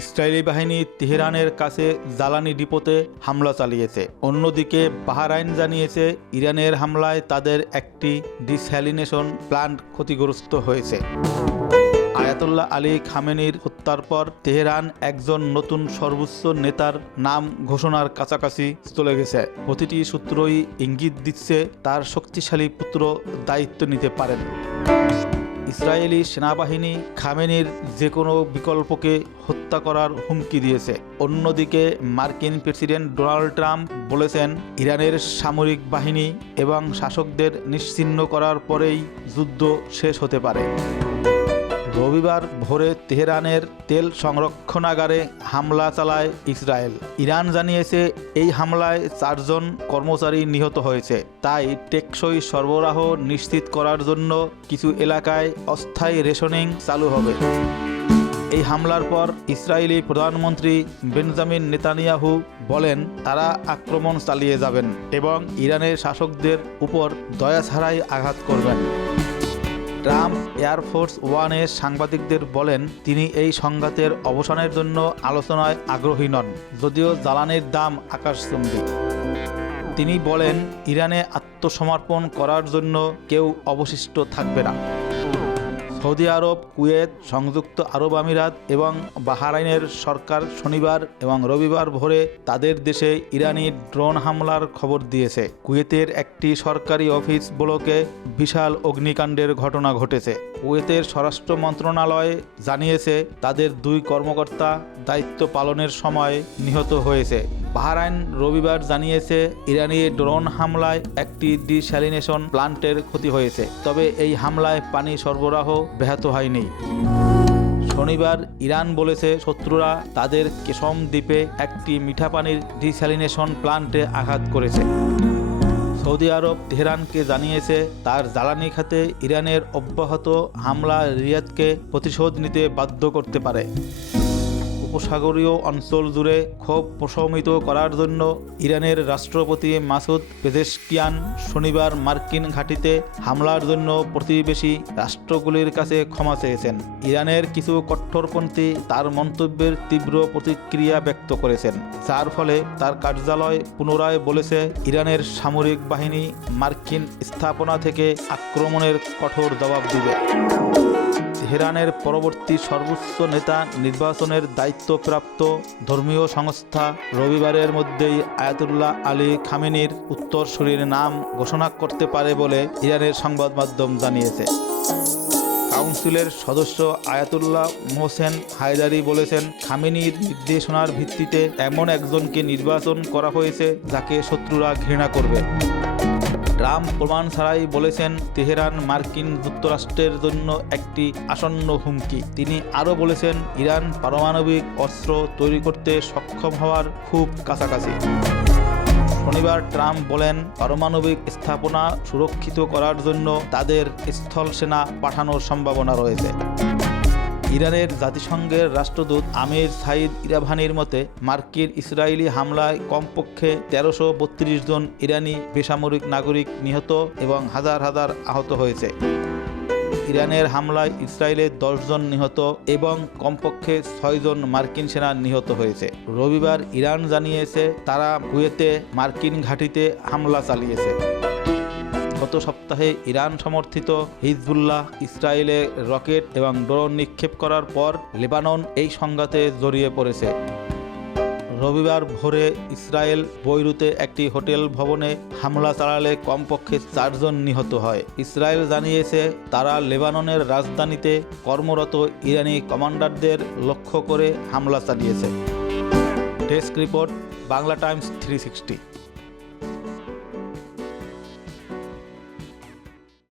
Israeli বাহিনী তেহরানের কাছে জ্বালানি ডিপোতে হামলা চালিয়েছে। অন্যদিকে বাহরাইন জানিয়েছে ইরানের হামলায় তাদের একটি ডিস্যালিনেশন প্ল্যান্ট ক্ষতিগ্রস্ত হয়েছে। আয়াতুল্লাহ আলী খামেনির হত্যার পর তেহরান একজন নতুন সর্বোচ্চ নেতার নাম ঘোষণার কাছাকাছি চলে গেছে। প্রতিটি সূত্রই ইঙ্গিত দিচ্ছে তার শক্তিশালী পুত্র দায়িত্ব নিতে পারেন। ইসরায়েলি সেনাবাহিনী খামেনির যে কোনো বিকল্পকে হত্যা করার হুমকি দিয়েছে। অন্যদিকে মার্কিন প্রেসিডেন্ট ডোনাল্ড ট্রাম্প বলেছেন ইরানের সামরিক বাহিনী এবং শাসকদের নিশ্চিহ্ন করার পরেই যুদ্ধ শেষ হতে পারে। রবিবার ভোরে তেহরানের তেল সংরক্ষণাগারে হামলা চালায় ইসরায়েল। ইরান জানিয়েছে এই হামলায় 4 জন কর্মচারী নিহত হয়েছে। তাই টেকসই সরবরাহ নিশ্চিত করার জন্য কিছু এলাকায় অস্থায়ী রেশনিং চালু হবে। এই হামলার পর ইসরায়েলি প্রধানমন্ত্রী বেঞ্জামিন নেতানিয়াহু বলেন তারা আক্রমণ চালিয়ে যাবেন এবং ইরানের শাসকদের উপর দয়া ছাড়াই আঘাত করবেন। ট্রাম্প এয়ারফোর্স ওয়ানে সাংবাদিকদের বলেন তিনি এই সংঘাতের অবসানের জন্য আলোচনায় আগ্রহী নন, যদিও জ্বালানির দাম আকাশচুম্বী। তিনি বলেন ইরানে আত্মসমর্পণ করার জন্য কেউ অবশিষ্ট থাকবে না। সৌদি আরব, কুয়েত, সংযুক্ত আরব আমিরাত এবং বাহরাইনের সরকার শনিবার এবং রবিবার ভোরে তাদের দেশে ইরানি ড্রোন হামলার খবর দিয়েছে। কুয়েতের একটি সরকারি অফিস ব্লকে বিশাল অগ্নিকাণ্ডের ঘটনা ঘটেছে। কুয়েতের স্বরাষ্ট্র মন্ত্রণালয় জানিয়েছে তাদের 2 কর্মকর্তা দায়িত্ব পালনের সময় নিহত হয়েছে। বাহরাইন রবিবার জানিয়েছে ইরানি ড্রোন হামলায় একটি ডিস্যালিনেশন প্ল্যান্টের ক্ষতি হয়েছে, তবে এই হামলায় পানি সরবরাহ ব্যাহত হয়নি। শনিবার ইরান বলেছে শত্রুরা তাদের কেশম দ্বীপে একটি মিঠা পানির ডিস্যালিনেশন প্ল্যান্টে আঘাত করেছে। সৌদি আরব তেহরানকে জানিয়েছে তার জ্বালানি খাতে ইরানের অব্যাহত হামলা রিয়াদকে প্রতিশোধ নিতে বাধ্য করতে পারে। উপসাগরীয় অঞ্চল জুড়ে ক্ষোভ প্রশমিত করার জন্য ইরানের রাষ্ট্রপতি মাসুদ পেজেশকিয়ান শনিবার মার্কিন ঘাঁটিতে হামলার জন্য প্রতিবেশী রাষ্ট্রগুলির কাছে ক্ষমা চেয়েছেন। ইরানের কিছু কট্টরপন্থী তার মন্তব্যের তীব্র প্রতিক্রিয়া ব্যক্ত করেছেন, যার ফলে তার কার্যালয় পুনরায় বলেছে ইরানের সামরিক বাহিনী মার্কিন স্থাপনা থেকে আক্রমণের কঠোর জবাব দিবে। তেহরানের পরবর্তী সর্বোচ্চ নেতা নির্বাচনের দায়িত্বপ্রাপ্ত ধর্মীয় সংস্থা রবিবারের মধ্যেই আয়াতুল্লাহ আলী খামেনির উত্তরসূরির নাম ঘোষণা করতে পারে বলে ইরানের সংবাদ মাধ্যম জানিয়েছে। কাউন্সিলের সদস্য আয়াতুল্লাহ মোহসেন হায়দারি বলেছেন খামেনির নির্দেশনার ভিত্তিতে এমন একজনকে নির্বাচন করা হয়েছে যাকে শত্রুরা ঘৃণা করবে। ট্রাম্প প্রমাণ ছাড়াই বলেছেন তেহরান মার্কিন যুক্তরাষ্ট্রের জন্য একটি আসন্ন হুমকি। তিনি আরও বলেছেন ইরান পারমাণবিক অস্ত্র তৈরি করতে সক্ষম হওয়ার খুব কাছাকাছি। শনিবার ট্রাম্প বলেন পারমাণবিক স্থাপনা সুরক্ষিত করার জন্য তাদের স্থল সেনা পাঠানোর সম্ভাবনা রয়েছে। ইরানের জাতিসংঘের রাষ্ট্রদূত আমির সাইদ ইরাভানির মতে মার্কিন ইসরায়েলি হামলায় কমপক্ষে 1332 জন ইরানি বেসামরিক নাগরিক নিহত এবং হাজার হাজার আহত হয়েছে। ইরানের হামলায় ইসরায়েলের 10 জন নিহত এবং কমপক্ষে 6 জন মার্কিন সেনা নিহত হয়েছে। রবিবার ইরান জানিয়েছে তারা কুয়েতে মার্কিন ঘাঁটিতে হামলা চালিয়েছে। গত সপ্তাহে ইরান সমর্থিত হিজবুল্লাহ ইসরায়েলে রকেট এবং ড্রোন নিক্ষেপ করার পর লেবানন এই সংঘাতে জড়িয়ে পড়েছে। রবিবার ভোরে ইসরায়েল বৈরুতে একটি হোটেল ভবনে হামলা চালালে কমপক্ষে 4 জন নিহত হয়। ইসরায়েল জানিয়েছে তারা লেবাননের রাজধানীতে কর্মরত ইরানি কমান্ডারদের লক্ষ্য করে হামলা চালিয়েছে। Desk report, Bangla Times 360।